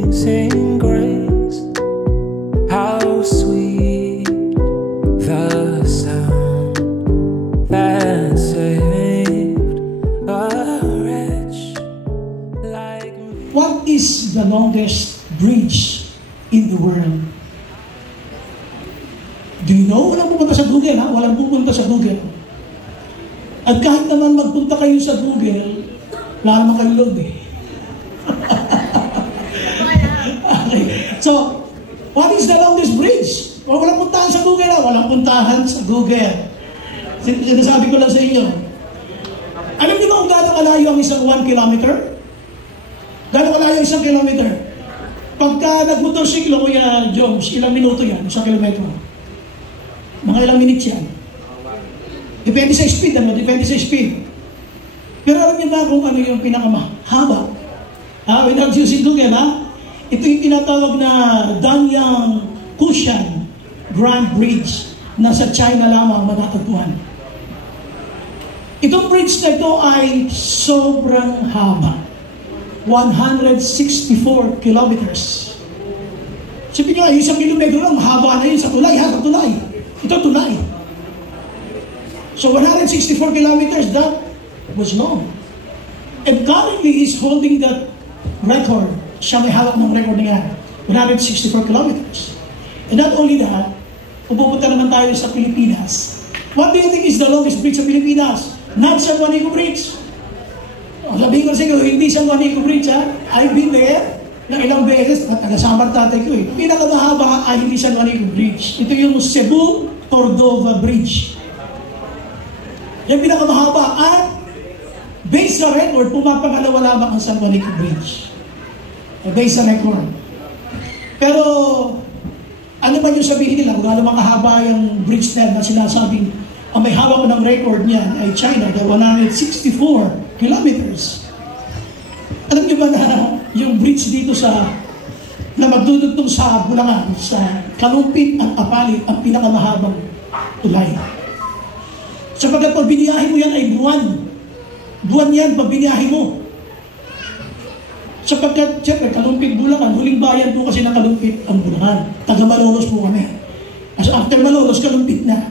Amazing grace, how sweet the sound that saved a wretch like me. What is the longest bridge in the world? Do you know? Walang pupunta sa Google, ha? Walang pupunta sa Google. At kahit naman magpunta kayo sa Google, wala naman kayo load eh. Okay. So, what is the longest bridge? Walang puntahan sa Google, ha? Walang puntahan sa Google. Sinasabi ko lang sa inyo. Alam niyo ba kung gaano kalayo ang isang 1 kilometer? Gaano kalayo ang 1 kilometer? Pagka nagmotorsiklo, Kuya Jones, ilang minuto yan? 1 kilometro. Mga ilang minutes yan. Depende sa speed, ano? Depende sa speed. Pero alam niyo ba kung ano yung pinakamahaba? Without using Google, ha? Ito yung tinatawag na Danyang Kushan Grand Bridge na sa China lamang matatagpuan. Itong bridge na ito ay sobrang haba. 164 kilometers. Sabi niyo, 1 kilometro lang, mahaba na yun sa tulay, ha? Sa tulay. Ito tulay. So 164 kilometers, that was long. And currently is holding that record. Siya may hawak ng record niya. 164 kilometers. And not only that, pupunta naman tayo sa Pilipinas. What do you think is the longest bridge sa Pilipinas? Not San Juanico Bridge. Sabihin ko sa inyo, hindi San Juanico Bridge, ha? I've been there ng ilang beses at taga-Samar tatay ko eh. Pinakamahaba ay hindi San Juanico Bridge. Ito yung Cebu-Cordova Bridge. Yung pinakamahaba at based sa record, pumapangalawa lamang ang San Juanico Bridge. Based sa record. Pero ano ba yung sabihin nila? Kung ano makahaba yung bridge na sinasabing ang may hawak ng record niyan ay China, the 164 kilometers. Alam niyo ba na yung bridge dito na magdudugtong sa Bulangan, sa Kalumpit at Apalit, ang pinakamahabang tulay. Sapagkat pag biniyahe mo yan ay buwan. Buwan yan pag biniyahe mo. Sapagkat, siyempre, Kalumpit, Bulangan, huling bayan po kasi ng Kalumpit ang Bulangan. Taga Malolos po kami. As after Malolos, Kalumpit na.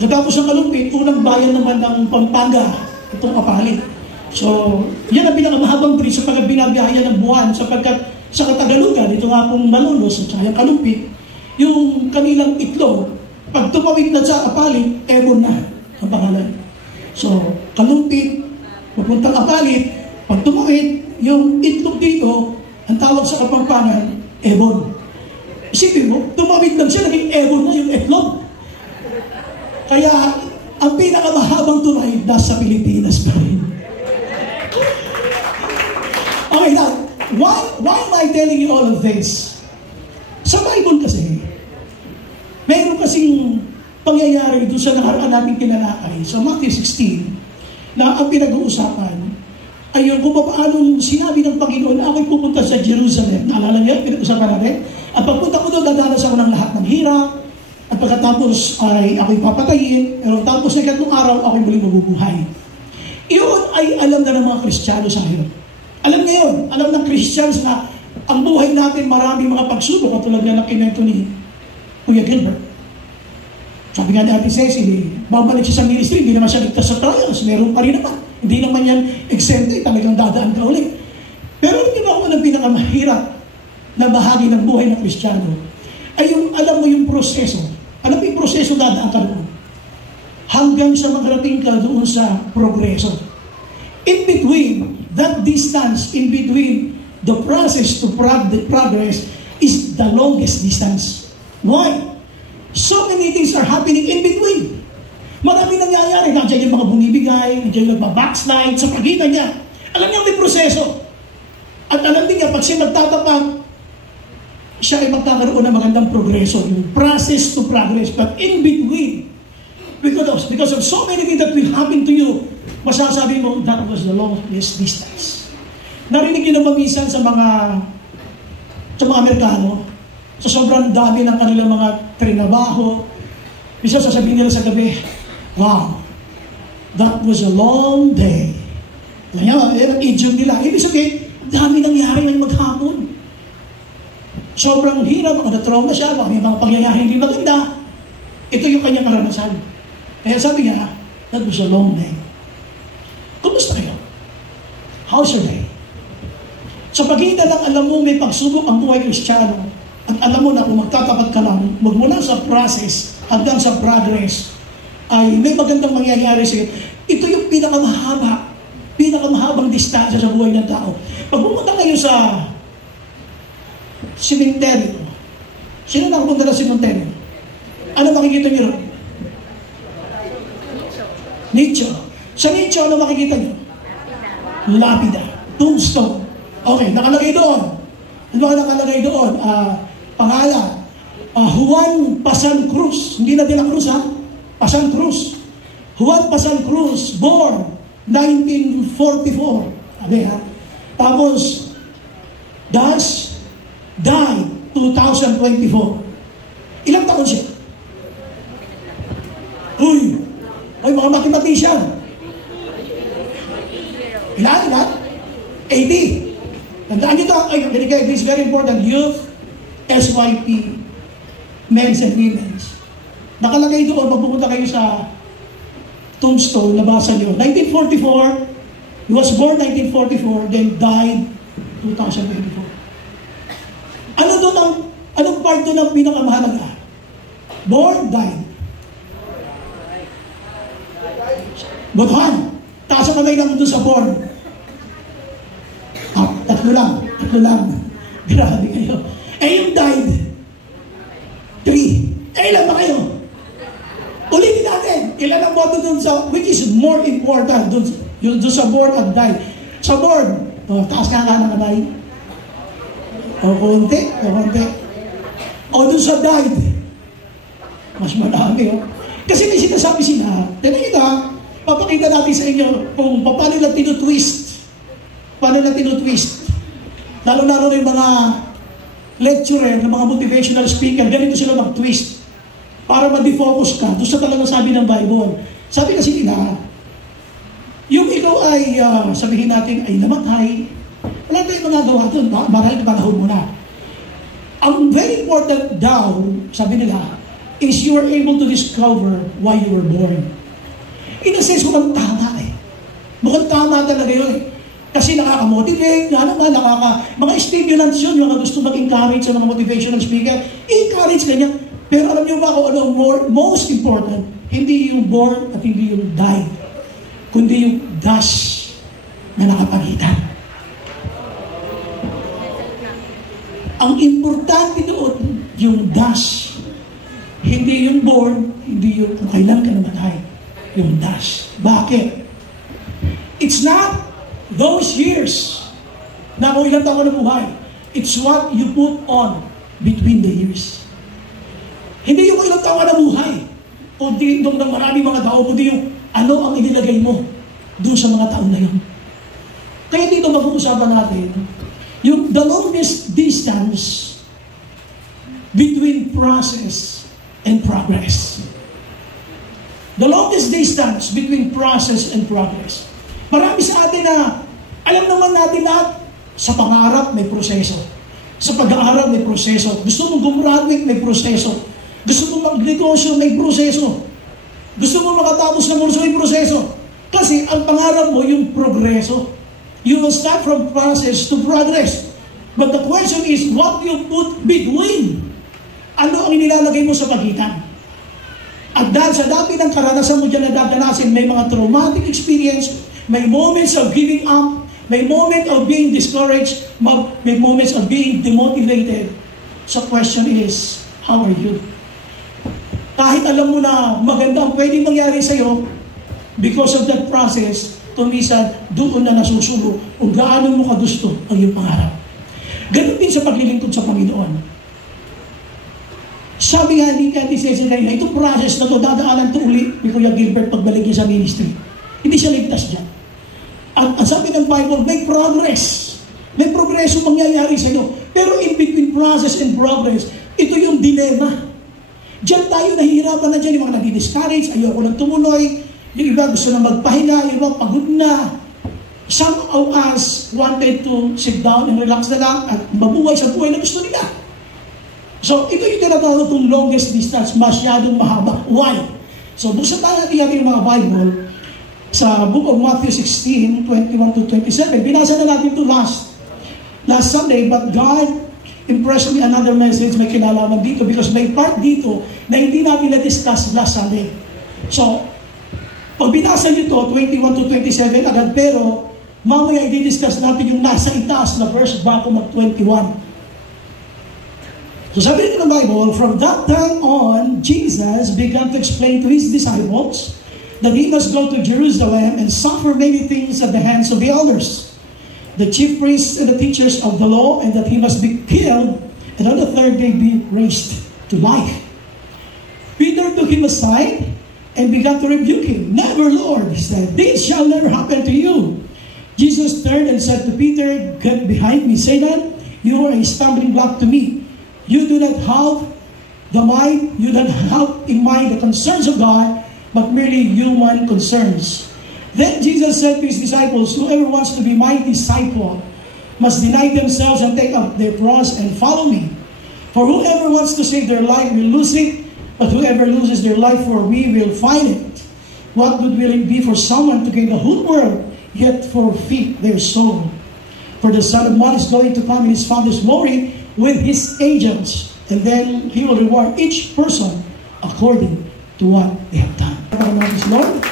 Katapos ng Kalumpit, unang bayan naman ng Pampanga, itong Apalit. So, yan ang pinakamahabang bridge sapagkat binabiyahe ng buwan. Sapagkat sa Katagalugan, ito nga pong Malolos at saka Kalumpit, yung kanilang itlog, pag tumawid na sa Apalit, Ebon na ang pangalan. So, Kalumpit, pupuntang Apalit, pag tumawid, yung itlog dito, ang tawag sa Kapampangan, Ebon. Isipin mo, tumawid lang siya, naging Ebon na yung itlog. Kaya, ang pinakamahabang tulay nasa Pilipinas pa rin. Okay, now, why am I telling you all of this? Sa Bible kasi, mayroon kasing pangyayari doon sa nakaraan nating kinalakay. Sa Matthew 16, na ang pinag-uusapan ay yung kung paano sinabi ng Panginoon na ako'y pupunta sa Jerusalem. Naalala niyo, pinag-usapan natin. At pagpunta ko doon, dadanas ako ng lahat ng hirap. At pagkatapos ay ako'y papatayin. Pero tapos na ikatlong araw, ako'y muling mabubuhay. Iyon ay alam na ng mga Kristiyano sa ngayon. Alam niyo yun. Alam ng Christians na ang buhay natin maraming mga pagsubok katulad nga ng kinento ni Kuya Gilbert. Sabi nga ni Ate Cecily, babalik siya sa ministry, hindi naman siya ligtas sa trials. Meron pa rin naman. Hindi naman yan eksente, talagang dadaan ka ulit. Pero hindi ba kung anong pinakamahirap na bahagi ng buhay ng Kristiyano ay yung alam mo yung proseso. Alam mo yung proseso dadaan ka doon. Hanggang sa magarating ka doon sa progreso. In between, that distance in between the process to progress is the longest distance. Why? So many things are happening in between. Marami nangyayari. Nandiyan yung mga bumibigay, nandiyan yung nagbabackslide sa pagitan niya. Alam niya may proseso. At alam din niya, pag siya magtatapat, siya ay magkakaroon ng magandang progreso. Yung process to progress. But in between, because of so many things that will happen to you, masasabi mo, that was the longest distance. Narinig niyo naman minsan sa mga Amerikano, sa sobrang dami ng kanilang mga trinabaho, minsan sasabihin nila sa gabi, wow, that was a long day. Alam niyo, idiom nila. Ibig sabihin, kasi dami nangyari ngayong maghapon. Sobrang hirap, na-trauma siya, may mga pangyayari hindi maganda. Ito yung kanyang karanasan. Kaya sabi niya, that was a long day. Kumusta kayo? How's your day? Sa pagitan ng alam mo may pagsubok ang buhay Kristiyano, at alam mo na kung magtatapat ka lang, magmula sa process hanggang sa progress, ay may magandang mangyayari sa'yo. Ito yung pinakamahabang distansya sa buhay ng tao. Pag pumunta kayo sa simenteryo, sino nakapunta na simenteryo? Ano makikita niyo ron? Nicho. Sa nicho, ano makikita niyo? Lapida. Tombstone. Okay, nakalagay doon. Ano ba nakalagay doon? Pangalan. Juan Pasan Cruz. Hindi na De La Cruz, ha? Pasan Cruz. Juan Pasan Cruz, born 1944. Sabi, ha? Tapos, died 2024. Ilang taon siya? Ay, mga mathematician. Ilan? 80. Tandaan nyo ito, this is very important. Youth, SYP, men's and women's. Nakalagay doon, pag pumunta kayo sa tombstone, nabasa nyo. 1944, he was born 1944, then died 2024. Anong part doon ang pinakamahalaga? Born, died. Butuhan. Taas ang kamay lang doon sa born. Tatlo lang. Grabe kayo. Yung died, 3. Ilan ba kayo? Ulitin natin. Ilan ang boto doon sa, which is more important, doon sa born at died. Sa born, taas ka ng kamay. Konti. Doon sa died, mas marami. Kasi may sinasabi sila, tinakita, papakita natin sa inyo kung paano na tinutwist. Lalo-lalo na yung mga lecturer, ng mga motivational speaker, ganito sila mag-twist para ma-defocus ka doon sa talagang sabi ng Bible. Sabi kasi nila, yung ikaw ay, sabihin natin, ay namatay, wala tayong magagawa doon, marahil panahon mo na. Ang very important daw, sabi nila, is you are able to discover why you were born. In a sense, mukhang tama eh. Mukhang tama talaga yun. Kasi nakaka-motivate, mga stimulants yun, yung gusto mag-encourage sa mga motivational speaker, encourage ganyan. Pero alam niyo ba kung ano most important? Hindi yung born at hindi yung died, kundi yung dash na nakapagitan. Ang importante doon, yung dash. Hindi yung born, hindi yung kung kailan ka namatay. Yung dash. Bakit? It's not those years na kung ilang taon na buhay. It's what you put on between the years. Hindi yung ilang taon na buhay. O di doon ng maraming mga tao, kundi yung ano ang inilagay mo doon sa mga taon na yun. Kaya dito mag-uusapan natin yung the longest distance between process and progress. The longest distance between process and progress. Marami sa atin na alam naman natin lahat, sa pangarap may proseso. Sa pag-aaral may proseso. Gusto mong gumraduate, may proseso. Gusto mong magnegosyo, may proseso. Gusto mong makatapos ng kurso, may proseso. Kasi ang pangarap mo yung progreso. You will start from process to progress. But the question is, what you put between? Ano ang inilalagay mo sa pagitan? At dahil sa dami ng karanasan mo dyan na dadanasin, may mga traumatic experience, may moments of giving up, may moment of being discouraged, may moments of being demotivated. So question is, how are you? Kahit alam mo na maganda ang pwedeng mangyari sa'yo, because of that process, tumisan, doon na nasusulo kung gaano mo kagusto ang iyong pangarap. Ganun din sa paglilingkod sa Panginoon. Sabi nga ni Kati Cesar kanina, itong process na ito, dadaanan ito ulit ni Kuya Gilbert pagbalik niya sa ministry. Hindi siya ligtas dyan. At sabi ng Bible, may progress. May progreso mangyayari sa iyo. Pero in between process and progress, ito yung dilema. Diyan tayo nahihirapan na dyan, yung mga nadi-discourage, ayoko lang tumuloy, yung iba gusto na magpahinga, yung iba pagod na. Some of us wanted to sit down and relax na lang at mabuhay sa buhay na gusto nila. So, ito yung tinatawag itong longest distance, masyadong mahaba. Why? So, buksan tayo natin yung mga Bible sa book of Matthew 16, 21 to 27. Binasa na natin ito last Sunday, but God impressed me another message, may kinalaman dito because may part dito na hindi natin na-discuss last Sunday. So, pag binasa nyo ito, 21 to 27 agad, pero mamaya i-discuss natin yung nasa itaas na verse bago mag-21. So sabi nito ng Bible, from that time on, Jesus began to explain to His disciples that He must go to Jerusalem and suffer many things at the hands of the elders, the chief priests and the teachers of the law, and that He must be killed and on the third day be raised to life. Peter took Him aside and began to rebuke Him. Never, Lord, he said, this shall never happen to you. Jesus turned and said to Peter, get behind me, Satan, you are a stumbling block to me. You do not have you don't have in mind the concerns of God, but merely human concerns. Then Jesus said to His disciples, whoever wants to be my disciple must deny themselves and take up their cross and follow me. For whoever wants to save their life will lose it, but whoever loses their life for me will find it. What good will it be for someone to gain the whole world, yet forfeit their soul? For the Son of Man is going to come in His Father's glory with His angels, and then He will reward each person according to what they have done. Lord.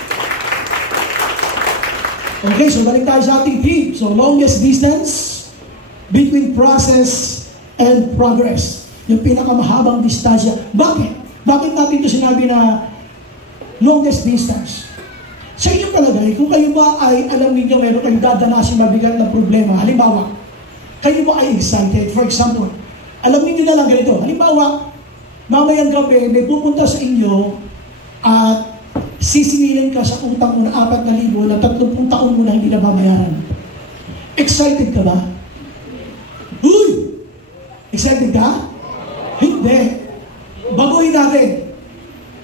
Okay, so balik tayo sa ating theme. So, longest distance between process and progress. Yung pinakamahabang distansya. Bakit? Bakit natin ito sinabi na longest distance? Sa inyong palagay, kung kayo ba ay alam ninyo meron kayong dadanasin mabigat na problema, halimbawa, kayo ba ay excited? For example, alam niyo na lang ganito. Halimbawa, mamayang gabi, may pupunta sa inyo at sisingilin ka sa utang mo na 4,000 na 30 taon mo na hindi na babayaran. Excited ka ba? Uy! Excited ka? Hindi. Baguhin natin.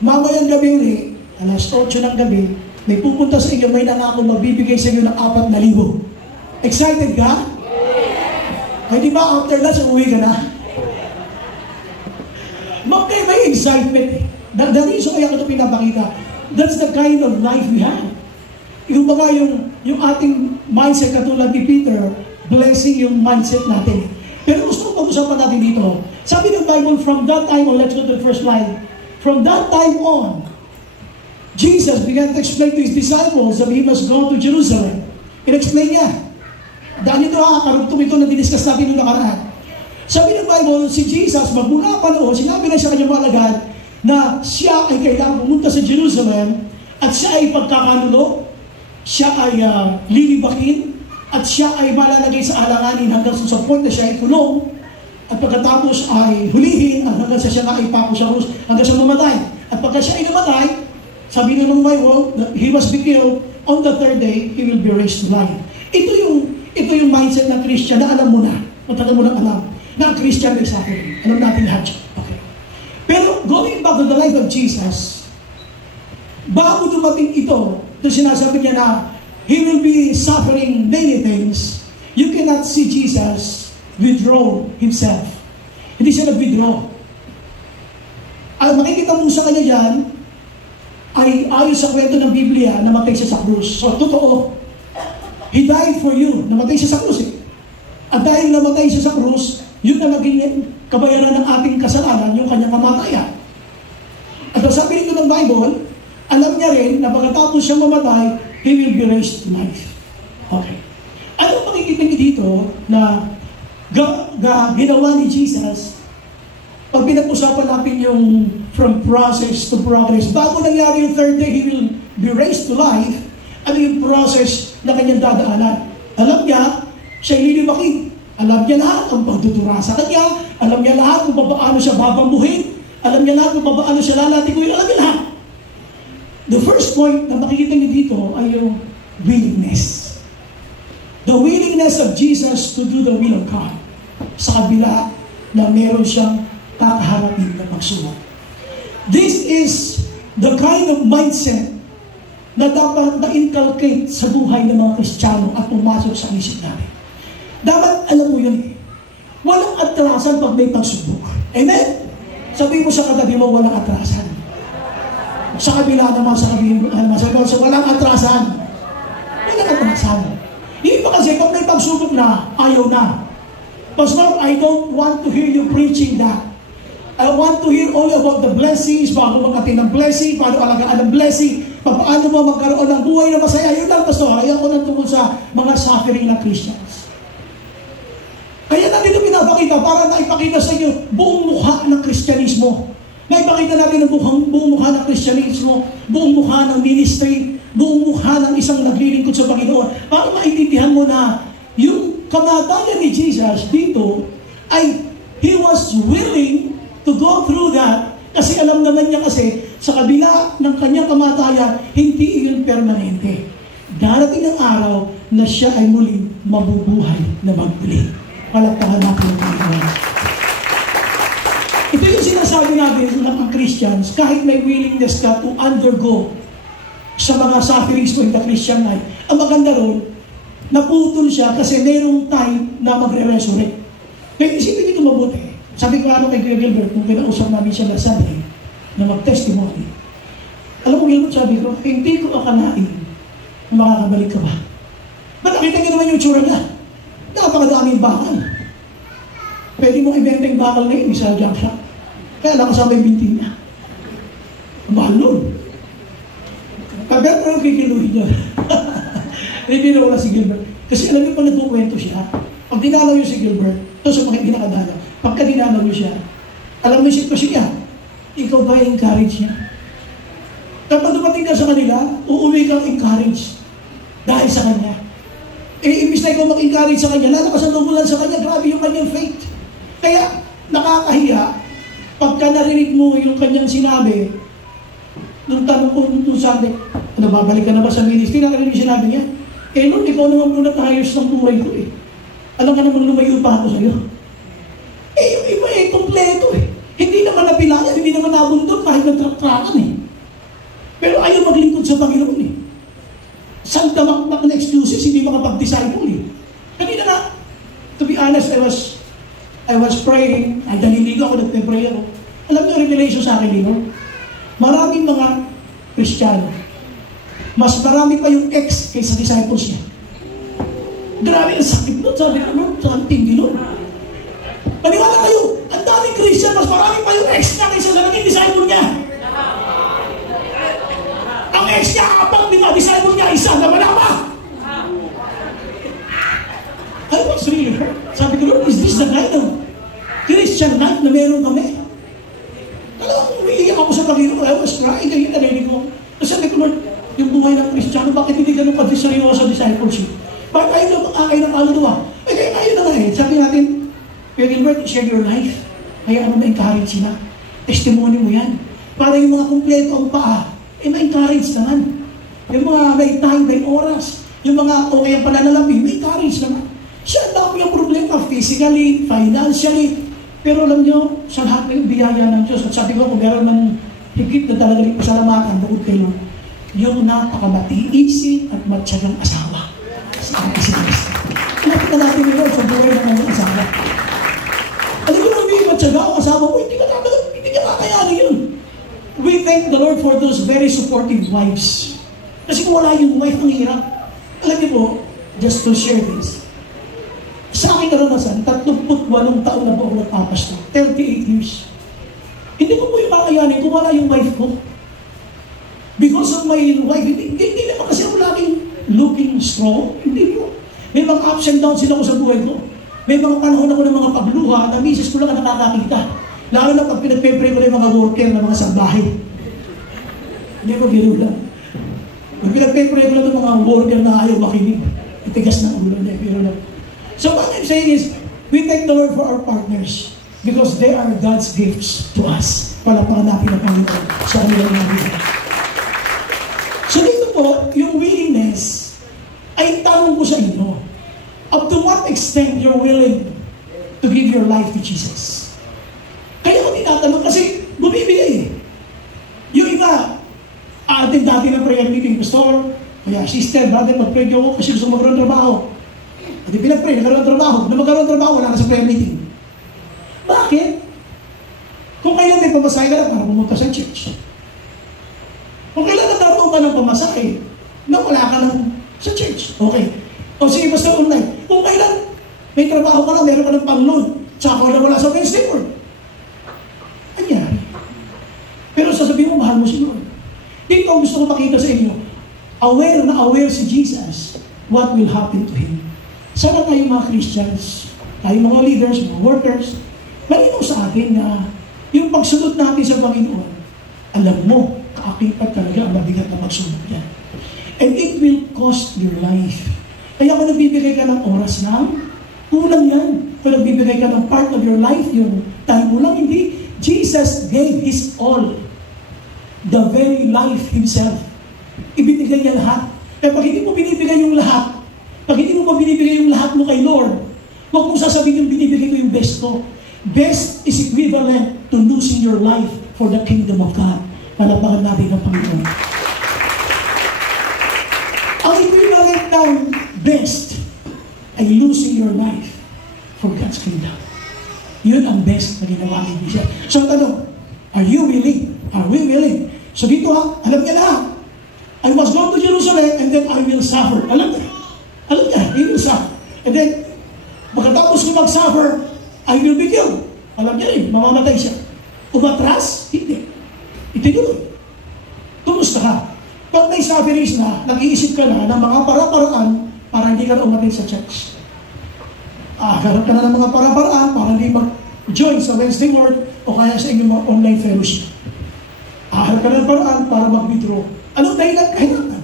Mamayang gabi ulit, alas 8 ng gabi, may pupunta sa inyo, may nangako magbibigay sa inyo ng 4,000. Excited ka? Ay di ba after that, umuwi ka na? May excitement eh. The reason kaya ko ito pinapakita, that's the kind of life we have. Yung baga yung ating mindset katulad ni Peter, blessing yung mindset natin. Pero gusto kong pag-usapan natin dito. Sabi ng Bible, from that time on, let's go to the first line. From that time on, Jesus began to explain to His disciples that He must go to Jerusalem. In-explain niya. Dahil ito karugtong ito na diniscuss natin noong nakaraan. Sabi ng Bible, si Jesus, magmula pa noon, sinabi na sa kanyang mga alagad na siya ay kailangang pumunta sa Jerusalem at siya ay pagkakanulo, siya ay lilibakin, at siya ay malalagay sa alanganin hanggang sa point na siya ay kulong, at pagkatapos ay hulihin at hanggang sa siya na ay pako sa krus, hanggang sa mamatay. At pagka siya ay namatay, sabi ng Bible, that He must be killed, on the third day, He will be raised to life. Ito yung mindset ng Christian na alam mo na, matagal mo na alam, na ang Christian may suffering. Alam natin lahat siya. Okay. Pero going back to the life of Jesus, bago dumating ito sinasabi niya na He will be suffering many things, you cannot see Jesus withdraw Himself. Hindi siya nag-withdraw. Ang makikita mo sa kanya dyan, ay ayon sa kwento ng Biblia, namatay siya sa krus. So, totoo, He died for you. Namatay siya sa krus eh. At dahil namatay siya sa krus, yun na naging kabayaran ng ating kasalanan, yung kanyang kamatayan. At sabi nito ng Bible, alam niya rin na pagkatapos siyang mamatay, He will be raised to life. Okay. Ano makikita niyo dito na ginawa ni Jesus, pag pinag-usapan natin yung from process to progress, bago nangyari yung third day, He will be raised to life, ano yung process na kanyang dadaanan? Alam niya, siya lilibakin. Alam niya lahat ang pagtutura sa kanya. Alam niya lahat kung paano siya babambuhin. Alam niya lahat kung paano siya lalatiguin. Alam niya lahat. The first point na makikita niyo dito ay yung willingness. The willingness of Jesus to do the will of God. Sa kabila na meron siyang kakaharapin na pagsubok. This is the kind of mindset na dapat na-inculcate sa buhay ng mga Kristiyano at pumasok sa isip natin. Dapat, alam mo yun, walang atrasan pag may pagsubok. Amen? Sabihin mo sa katabi mo, walang atrasan. Sa kabila naman, sabihin mo, walang atrasan. Walang atrasan. Hindi pa kasi, pag may pagsubok na, ayaw na. Pastor, I don't want to hear you preaching that. I want to hear all about the blessings, paano magkatin ng blessing, paano alagaan ng blessing, paano mo magkaroon ng buhay na masaya. Yun lang, Pastor. Ayaw ko nang tungkol sa mga suffering na Christians. Kaya natin ito pinapakita para naipakita sa inyo buong mukha ng Kristyanismo. Naipakita natin ang buong mukha ng Kristyanismo, buong mukha ng ministry, buong mukha ng isang naglilingkod sa Panginoon. Para maintindihan mo na yung kamatayan ni Jesus dito ay He was willing to go through that kasi alam naman niya kasi sa kabila ng kanyang kamatayan, hindi iyon permanente. Darating ang araw na siya ay muling mabubuhay na magpuli. Palakpakan natin ang Panginoon. Ito yung sinasabi natin ng mga Christians, kahit may willingness ka to undergo sa mga sufferings mo in the Christian life, ang maganda ron, naputol siya kasi mayroong time na magre-resurrect. Kaya isipin nito mabuti. Sabi ko ano kay Kuya Gilbert, kung kinausap namin siya na Sunday, na mag-testimony. Alam mo Gilbert, sabi ko, hindi ko akalain na makakabalik ka ba? Ba't nakita niyo naman yung tsura niya? Napakadaming bakal. Pwede mong ibenta yung bakal na yun, isa junk shop. Kaya lang kasama yung binti niya. Mahal nun. Pero kikiluhin niya. Hindi na wala si Gilbert. Kasi alam niyo pa nagkukwento siya. Pag dinalaw yun si Gilbert, ito sa mga pinakadalaw. Pagka dinalaw niyo siya, alam mo yung sitwasyon niya, ikaw ba encourage niya? Kapag dumating ka sa kanila, uuwi kang encourage dahil sa kanya. Imbis na ikaw mag-encourage sa kanya, lalakas ang lumulan sa kanya, grabe yung kanyang faith. Kaya, nakakahiya, pagka narinig mo yung kanyang sinabi, nung tanong ko nung sabi, babalik ka na ba sa ministry? Nakarinig yung sinabi niya, Lord, ikaw naman muna na-ayos ng buhay ko eh. Alam ka naman lumayo pa ako sa'yo. Yung iba kompleto eh. Hindi naman napilaya, hindi naman nabundok kahit nagtrak-trakan eh. Pero ayaw maglingkod sa Panginoon eh. Sandamakmak na excuses, hindi makapag-disciple eh. Kanina na, to be honest, I was praying, ay dalilig ako, nagpe-pray ako. Alam niyo, revelation sa akin dito, maraming mga Kristiyano, mas marami pa yung ex kaysa disciples niya. Grabe ang sakit nun, sabi ko, saan tindi nun? Paniwala kayo, ang daming Christian, mas marami pa yung ex niya kaysa sa naging disciple niya. Ang ex niya, kapag disciple niya, isa na wala pa. I was really hurt. Sabi ko, Lord, is this the kind of Christian life na meron kami? Alam mo, umiiyak ako sa Panginoon. I was crying, kaya narinig ko. Tapos sabi ko, Lord, yung buhay ng Kristiyano, bakit hindi ganun ka-seryoso sa discipleship? Bakit ayaw na makakay ng kaluluwa? Kaya ngayon na nga eh. Sabi natin, Kuya Gilbert, share your life. Kaya ano ma-encourage sila? Testimony mo yan. Para yung mga kumpleto ang paa, ma-encourage naman. Yung mga may time, may oras. Yung mga okay ang pananalapi, may encourage naman. Siya lang yung problema, physically, financially. Pero alam nyo, sa lahat ng biyaya ng Diyos, at sabi ko, kung meron ng higit na talaga rin pasalamatan, bukod kay Lord, yung napakamatiisin at matyagang asawa. Sa Kristo. Nakita natin ni Lord sa buhay ng mga asawa. Alam mo nung may matyaga ang asawa mo, hindi ka kakayanin yun. We thank the Lord for those very supportive wives. Kasi kung wala yung wife, ang hirap. Alam niyo po, just to share this, sa aking karanasan, 38 taon na po ako nagpapasto. 38 years. Hindi ko po yung kakayanin kung wala yung wife ko. Because of my wife, hindi naman kasi ako laging looking strong. Hindi po. May mga ups and downs sila ko sa buhay ko. May mga panahon ako ng mga pagluha na misis ko lang ang nakakakita. Lalo na pag pinagpe-pray ko na yung mga worker na mga sambahay. Hindi ko ginula. Pag pinagpe-pray ko na yung mga worker na ayaw makinig. Itigas na ulo na ginula. So what I'm saying is, we thank the Lord for our partners because they are God's gifts to us. Palapakan natin ang Panginoon sa kanilang mga vida. So dito po, yung willingness ay tanong ko sa inyo, up to what extent you're willing to give your life to Jesus? Kaya ko tinatanong kasi bumibigay eh. Yung iba, Atin dati ng prayer meeting, pastor, kaya sister, brother, mag-pray ako kasi gusto magkaroon ng trabaho. At pinag-pray, nagkaroon ng trabaho. Na magkaroon ng trabaho, wala ka sa prayer meeting. Bakit? Kung kailan may pamasahe ka na para pumunta sa church. Kung kailan nagkaroon ka ng pamasahe, na wala ka lang sa church. Okay. O sige, pastor, online. Kung kailan may trabaho ka na, meron ka ng pang-loan, tsaka wala sa Wednesday morning. Anyari. Pero sasabihin mo, mahal mo si Lord. Dito ang gusto ko makita sa inyo, aware na aware si Jesus what will happen to Him. Sana tayong mga Christians, tayong mga leaders, mga workers, malinaw sa atin na yung pagsunod natin sa Panginoon, alam mo, kaakibat talaga ang mabigat na pagsunod niya. And it will cost your life. Kaya kung nagbibigay ka ng oras lang, kulang yan. Kung nagbibigay ka ng part of your life, yung time mo lang, hindi. Jesus gave His all. The very life Himself. Ibinigay niya lahat. Kaya pag hindi mo binibigay yung lahat, pag hindi mo binibigay yung lahat mo kay Lord, huwag mong sasabihin yung binibigay ko yung best ko. Best is equivalent to losing your life for the kingdom of God. Palapakan natin ang Panginoon. Ang equivalent ng best ay losing your life for God's kingdom. Yun ang best na ginawa ni Jesus. So tanong, are you willing? Are we willing? So dito alam niya na, I was going to Jerusalem and then I will suffer. Alam niya, he will suffer. And then, pagkatapos ko mag-suffer, I will be killed. Alam niya rin, mamamatay siya. Umatras? Hindi. Itinuloy. Kumusta ka? Pag may sufferings na, nag-iisip ka na ng mga para-paraan para hindi ka na umatin sa church. Harap ka na ng mga para-paraan para hindi mag-join sa Wednesday Lord o kaya sa inyong mga online fellowship. Harap ka na ng paraan para mag-withdraw. Anong dahilan? Kahirapan.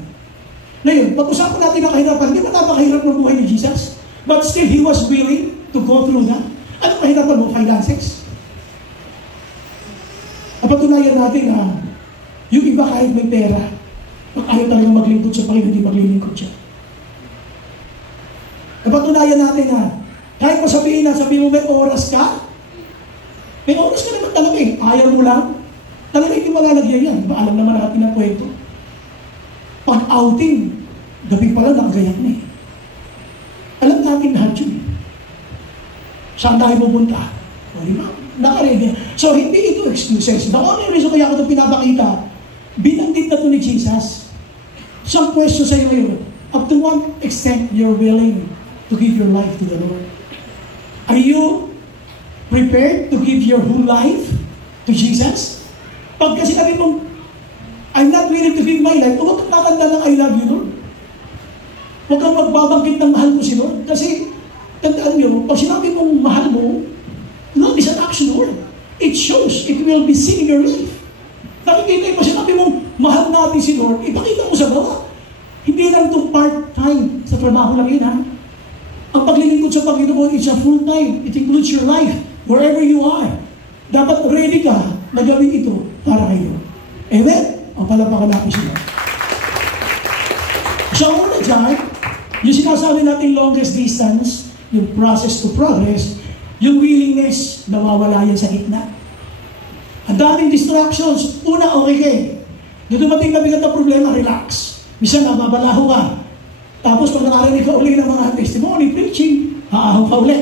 Ngayon, pag-usapan natin ang kahirapan, hindi ba napakahirap ng buhay ni Jesus? But still, He was willing to go through that. Anong kahirapan mo? Finances? Napatunayan natin na yung iba kahit may pera, pag ayaw talagang maglingkod sa Panginoon, hindi maglilingkod siya. Napatunayan natin na kahit sabihin mo may oras ka, may oras ka naman talaga eh. Ayaw mo lang. Talaga hindi malalagyan yan. Alam naman natin ang kwento. Pag-outing, gabi pa lang nakagayak na eh. Alam natin lahat yun. Saan tayo pupunta? O di ba? Nakaready. So, hindi ito excuses. The only reason kaya ako ito pinapakita, binanggit na ito ni Jesus. Some question sa iyo ngayon, up to what extent you're willing to give your life to the Lord? Are you prepared to give your whole life to Jesus? Pag kasi sabi mong, I'm not willing to give my life, huwag kang kakanda ng I love you, Lord. Huwag kang magbabangkit ng mahal mo si Lord. Kasi, tandaan nyo, pag sinabi mong mahal mo, Lord is an action word. It shows, it will be seen in your life. Nakikita mo, sinabi mong mahal natin si Lord, ipakita mo sa baba. Hindi lang itong part-time sa trabaho lang yun, ha? Ang paglilingkod sa Panginoon is a full-time. It includes your life, wherever you are. Dapat ready ka na gawin ito para kayo. Amen? Ang palapakan natin sila. So, una dyan, yung sinasabi natin longest distance, yung process to progress, yung willingness, nawawala yan sa gitna. Ang daming distractions. Una, okay kayo. Doon dumating na bigat na problema, relax. Minsan, nababalaho ka. Tapos, pag nakarinig ka uli ng mga testimony, preaching, haahaw ka uli.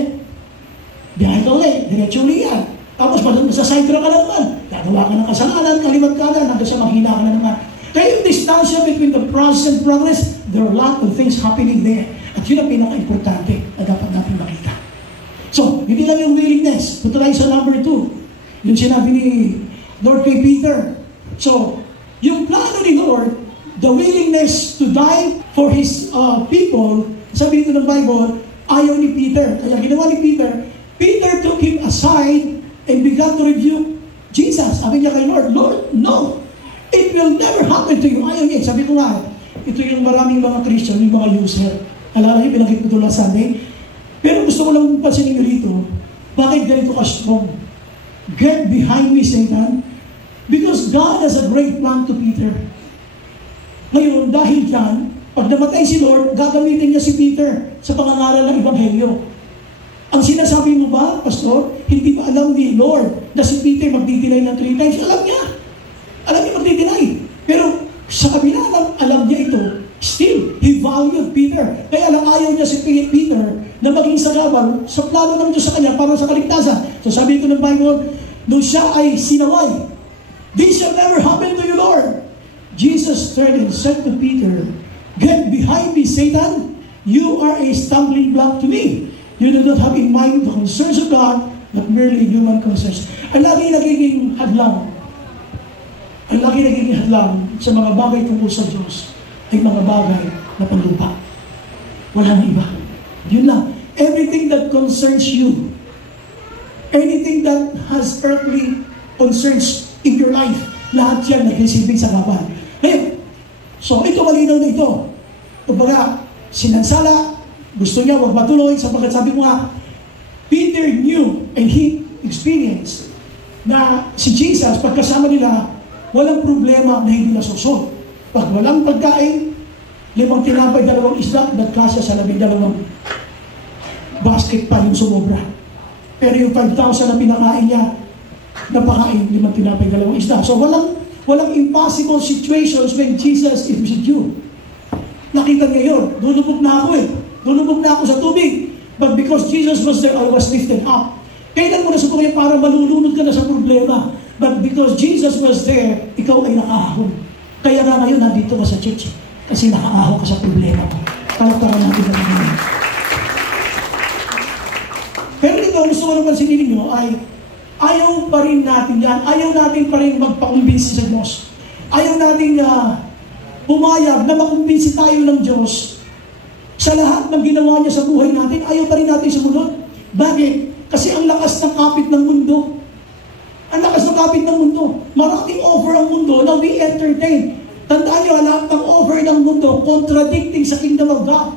Biyahe ka uli, diretso uli yan. Tapos, pag nasa sidetrack ka na naman, gagawa ka ng kasalanan, kalimat ka na, hanggang sa mahina ka na naman. Kaya yung distansya between the process and progress, there are a lot of things happening there. At yun ang pinaka-importante na dapat natin makita. So, hindi lang yung willingness. Punta tayo sa number 2. Yung sinabi ni Lord kay Peter. So, yung plano ni Lord, the willingness to die for His people, sabi dito ng Bible, ayaw ni Peter. Kaya ginawa ni Peter, Peter took him aside and began to rebuke Jesus. Sabi niya kay Lord, Lord, no. It will never happen to you. Ayaw niya. Sabi ko nga, ito yung maraming mga Christian, yung mga user. Alala niyo, pinagkit ko ito last Sunday. Pero gusto ko lang pansinin nyo dito, bakit ganito ka strong? Get behind me, Satan. Because God has a great plan to Peter. Ngayon, dahil dyan, pag namatay si Lord, gagamitin niya si Peter sa pangangaral ng Ebanghelyo. Ang sinasabi mo ba, Pastor, hindi ba alam ni Lord na si Peter magdi-deny ng 3 times? Alam niya. Alam niya magdi-deny. Pero Sa kabila ng alam niya ito, still, he valued Peter. Kaya lang ayaw niya si Peter na maging sagabal sa plano ng Diyos sa kanya para sa kaligtasan. So sabi ko ng Bible, nung siya ay sinaway, "This shall never happen to you, Lord." Jesus turned and said to Peter, "Get behind me, Satan. You are a stumbling block to me. You do not have in mind the concerns of God, but merely human concerns." Ang lagi nagiging hadlang sa mga bagay tungkol sa Diyos ay mga bagay na panlupa. Walang iba. Yun lang. Everything that concerns you, anything that has earthly concerns in your life, lahat yan nag-receiving sa kapan. Ngayon, so ito malinaw na ito. Kumbaga, sinansala, gusto niya huwag matuloy sapagkat sabi mo nga, Peter knew and he experienced na si Jesus, pagkasama nila, walang problema na hindi nasusod. Pag walang pagkain, 5 tinapay, 2 isda, nagkasya sa 12 basket pa yung sumobra. Pero yung 5,000 na pinakain niya, napakain 5 tinapay, 2 isda. So walang impossible situations when Jesus is with you. Nakita niya yun. Lulubog na ako sa tubig. But because Jesus was there, I was lifted up. Kailan mo na sa kanya para malulunod ka na sa problema. But because Jesus was there, ikaw ay nakaahon. Kaya nga ngayon, nandito ka sa church. Kasi nakaahon ka sa problema mo. Palagparan natin na ngayon. Pero dito, gusto ko naman pansinin ninyo ay ayaw pa rin natin yan. Ayaw natin pa rin magpakumbinsi sa Diyos. Ayaw natin pumayag na makumbinsi tayo ng Diyos sa lahat ng ginawa niya sa buhay natin. Ayaw pa rin natin sumunod. Bakit? Kasi ang lakas ng kapit ng mundo. Ang lakas ng kapit ng mundo. Maraming offer ang mundo na we entertain. Tandaan niyo, lahat ng offer ng mundo contradicting sa kingdom of God.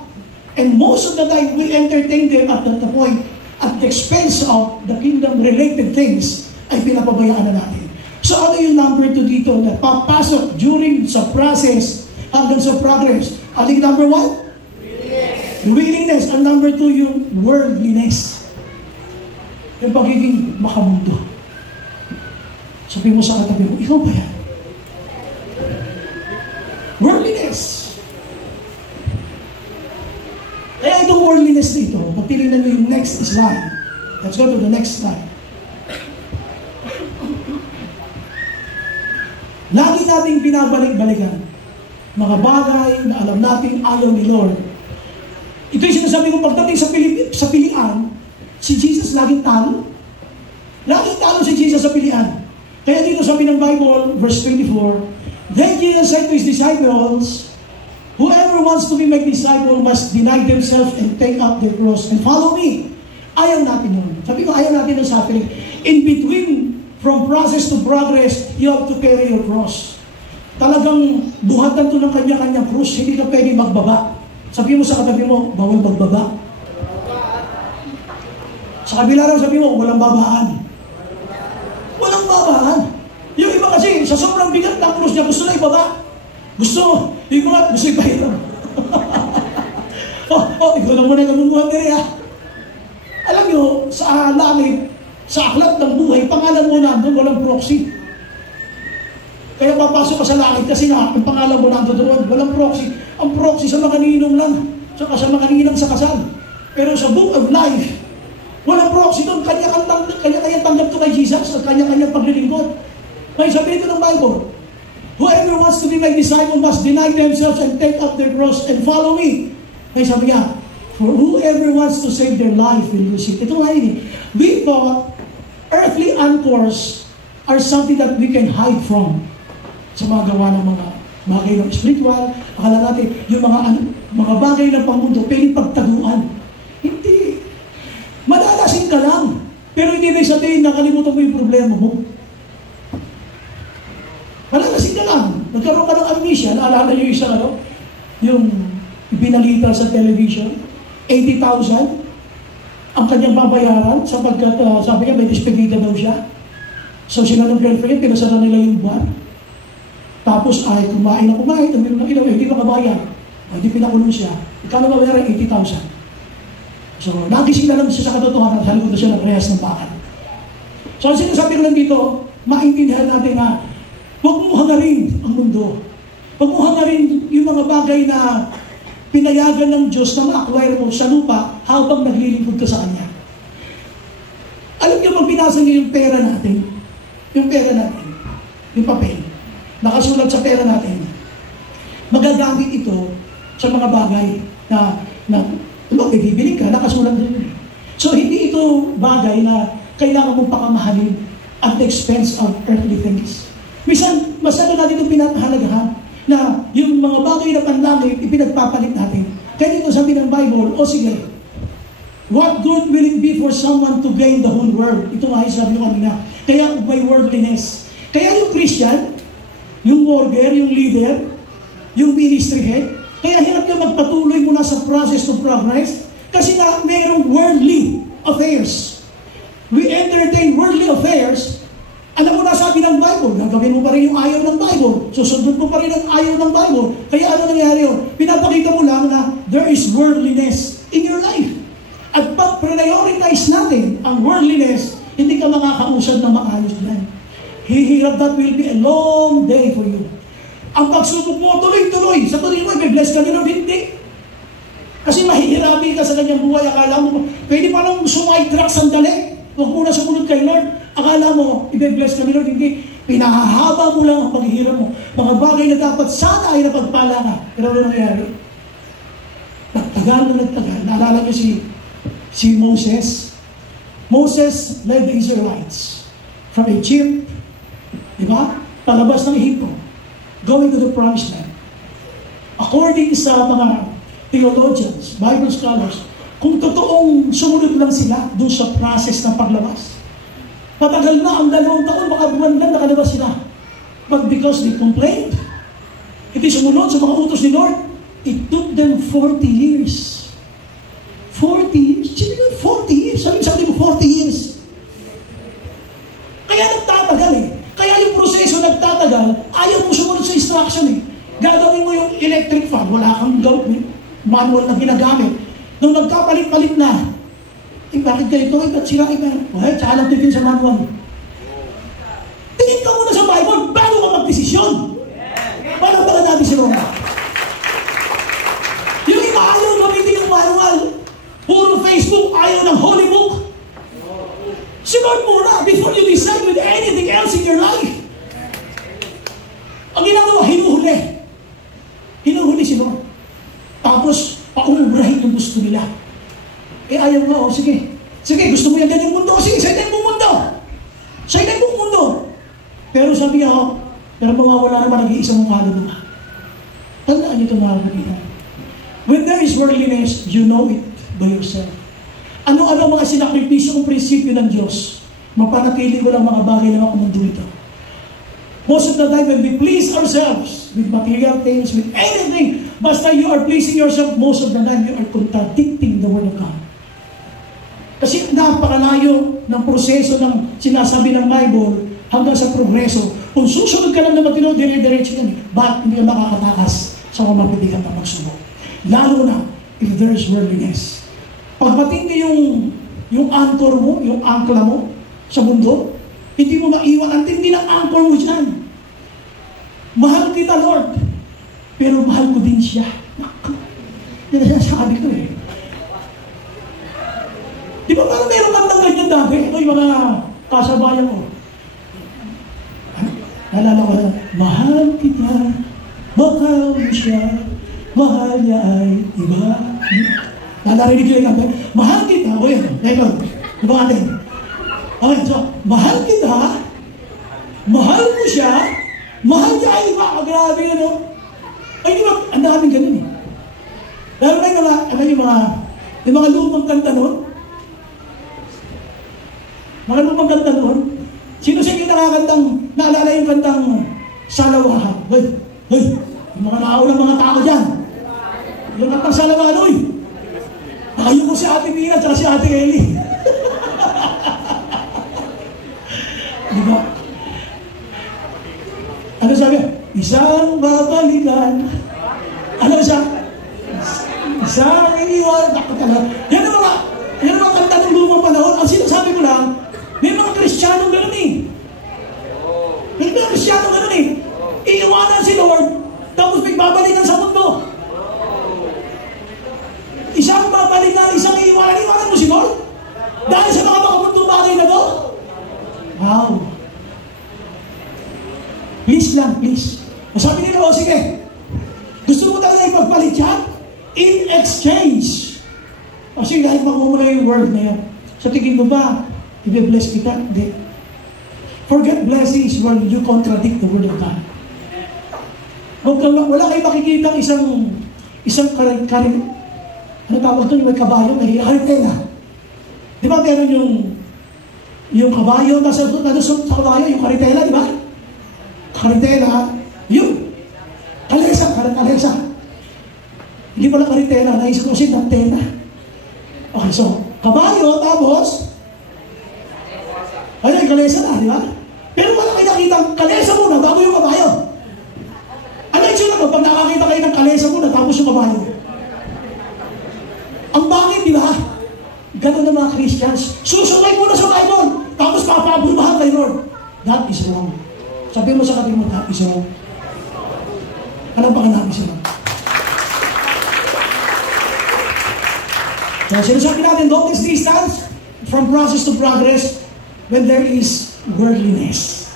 And most of the time, we entertain them at the point, at the expense of the kingdom-related things, ay pinapabayaan na natin. So ano yung number 2 dito na papasok during sa process hanggang sa progress? Ano yung number 1? Willingness. Ang number 2 yung worldliness. Yung pagiging makamundo. Sabi mo sa katabi mo, ikaw ba yan? Worldliness. Kaya itong worldliness dito, pag tinignan mo yung next slide. Let's go to the next slide. Lagi nating binabalik-balikan mga bagay na alam natin ayaw ni Lord. Ito yung sinasabi ko pagdating sa pilian, si Jesus laging talo. Laging talo si Jesus sa pilian. Kaya dito sabi ng Bible, verse 24, "Then Jesus said to His disciples, Whoever wants to be my disciple must deny themselves and take up their cross and follow me." Ayaw natin yun. Sabi ko, ayaw natin yung suffering. In between, from process to progress, you have to carry your cross. Talagang buhatan to ng kanya-kanyang cross. Hindi ka pwede magbaba. Sabi mo sa katabi mo, bawal magbaba. Sa kabila raw sabi mo, walang babaan. Walang babaan. Yung iba kasi, sa sobrang bigat ng cross niya, gusto na ibaba. Gusto ipahiram. Ikaw na muna kamumuhan diri ha. Alam nyo, sa langit, sa aklat ng buhay, pangalan mo nandun, walang proxy. Kaya papasok ka sa langit kasi nga, ang pangalan mo nandun doon, walang proxy. Ang proxy sa mga ninong lang, saka sa mga ninang sa kasal. Pero sa book of life, walang proxy doon. Kanya-kanya tanggap to kay Jesus at kanya-kanya paglilingkod. May sabihin ko ng Bible, "Whoever wants to be my disciple must deny themselves and take up their cross and follow me." May sabi niya, "For whoever wants to save their life will lose it." Ito nga yun. We thought earthly anchors are something that we can hide from sa mga gawa ng mga bagay ng spiritual. Akala natin, yung mga bagay ng pangmundo, pwede pagtaguan. Hindi. Malalasin ka lang. Pero hindi may sabihin, nakalimutan mo yung problema mo. Malalasin ka lang. Nagkaroon ka ng amnesia. Naalala nyo yung ibinalita sa television, 80,000 ang kanyang babayaran sapagkat sabi niya may despedida daw siya. So sila ng girlfriend, pinasara nila yung bar. Tapos ay kumain, uminom ng ilaw, hindi makabayan. Hindi pinakulong siya. Ikaw na mabayaran 80,000. So nagising na lang siya sa katotohanan, sa likod na siya ng rehas ng bakal. So ang sinasabi ko lang dito, maintindihan natin na huwag mo hangarin ang mundo. Huwag mo hangarin yung mga bagay na pinayagan ng Diyos na ma-acquire mo sa lupa habang naglilingkod ka sa Kanya. Alam niyo, pag binasa niyo yung pera natin, yung papel, nakasulat sa pera natin, magagamit ito sa mga bagay na bibili ka, nakasulat din. So, hindi ito bagay na kailangan mong pakamahalin at the expense of earthly things. Minsan, masyado natin itong pinapahalagahan na yung mga bagay na pandamit, ipinagpapalit natin. Kaya dito sabi ng Bible, sige, what good will it be for someone to gain the whole world? Ito nga yung sabi ko kanina. Kaya by worldliness. Kaya yung Christian, yung worker, yung leader, yung ministry head, kaya hirap ka magpatuloy muna sa process of progress kasi nga mayroong worldly affairs. We entertain worldly affairs. Alam mo na sabi ng Bible, gagawin mo pa rin yung ayaw ng Bible. Susundot mo pa rin ang ayaw ng Bible. Kaya ano nangyari yun? Pinapakita mo lang na there is worldliness in your life. At pag prioritize natin ang worldliness, hindi ka makakausad na maayos yan. Hihirap, that will be a long day for you. Ang pagsubok mo, tuloy-tuloy. Sa tuloy mo, i-bless ka nila, hindi. Kasi mahihirapi ka sa kanyang buhay. Akala mo, pwede pa lang sumay-track sandali. Huwag mo na sumunod kay Lord. Akala mo, i-bless ka nila, hindi. Pinahahaba mo lang ang paghihirap mo. Mga bagay na dapat sana ay napagpala ka. Pero ano nangyari? Nagtagal. Naalala niyo si Moses. Moses led the Israelites from Egypt, di ba? Palabas ng Ehipto, going to the promised land. According sa mga theologians, Bible scholars, kung totoong sumunod lang sila doon sa process ng paglabas, matagal na ang 2 taon, baka buwan lang nakalabas sila. But because they complained, hindi sumunod sa mga utos ni Lord, it took them 40 years. 40 years? Sino yun? 40 years? Sabi mo, 40 years. Kaya nagtatagal eh. Kaya yung proseso nagtatagal, ayaw mo sumunod sa instruction eh. Gagawin mo yung electric fan, wala kang manual na ginagamit. Nung nagkapalit-palit na, bakit kayo ito? Ba't sila iba? Tsaka lang tigil sa manual. Tingin ka muna sa Bible bago ka magdesisyon. Parang baka natin si Roma. Yung iba ayaw gamitin yung manual. Puro Facebook, ayaw ng Holy Book. Sunod muna before you decide with anything else in your life. Ang ginagawa, hinuhuli si Lord. Tapos, paumurahin yung gusto nila. Ayaw nga, sige, gusto mo yung ganyang mundo, sige, sa itin mong mundo. Pero sabi niya, pero mawawala naman nag-iisang mong kaluluwa. Tandaan niyo ito mga kapatid. When there is worldliness, you know it by yourself. Ano-ano mga sinakripisyo kong prinsipyo ng Diyos, mapanatili ko lang mga bagay na mga mundo ito. Most of the time, when we please ourselves with material things, with anything, basta you are pleasing yourself, most of the time, you are contradicting the Word of God. Kasi napakalayo ng proseso ng sinasabi ng Bible hanggang sa progreso. Kung susunod ka lang na matino, dire-diretso yan, bakit hindi ka makakatakas sa mga mabibigat na pagsubok? Lalo na, if there is worldliness. Pag matindi yung anchor mo, yung angkla mo sa mundo, hindi mo maiwan. Ang tindi ng anchor mo dyan. Mahal kita, Lord. Pero mahal ko din siya. Yan ang sabi ko eh. Di ba parang meron kang ganyan dati? Ito yung mga kasabayan ko. Nalala ko na, mahal kita, mahal mo siya, mahal niya ay iba. Nalarinig ko yung kanta, mahal kita, o yan, never, diba natin? Okay, so, mahal kita, mahal mo siya, mahal niya ay iba. Grabe yun, no? Ay, di ba, ang daming ganun eh. Lalo na yung mga lumang kanta nun, mga lumang kanta nun, sino-sino nakakantang, naalala yung kantang Salawahan. Hoy, yung mga naunang mga tao dyan. Yung kantang Salawahan, hoy. Ayaw ko si Ate Mina at si Ate Eli. Diba? Ano sabi? Isang babalikan. Ano siya? Isang iniwan. Yan ang mga kanta ng lumang panahon. Ang sinasabi ko lang, may mga Kristiyano gano'n eh. May mga Kristiyano gano'n eh. Iiwanan si Lord, tapos word na yan. Sa tingin mo ba, i-bless kita? Hindi. Forget blessings when you contradict the word of God. Wala kayo makikita isang ano tawag ito, yung may kabayo, may karitela. Di ba meron yung kabayo, nasa sa kabayo, yung karitela, di ba? Karitela, yun. Kalesa. Hindi pala karitela, naisip ko siya, antena. Okay, so, kabayo, tapos, ayun, kalesa na, di ba? Pero wala kayo nakita kalesa muna bago yung kabayo. Ano yung sila mo pag nakakita kayo ng kalesa muna tapos yung kabayo? Ang bangit, di ba? Ganun ng mga Christians. Susumay muna sa Bible, tapos papabulbahan kay Lord. That is wrong. Sabi mo sa kapatid mo, that is wrong. Anong pakinabi sila? So, sinasabi natin, don't this distance from process to progress when there is worldliness.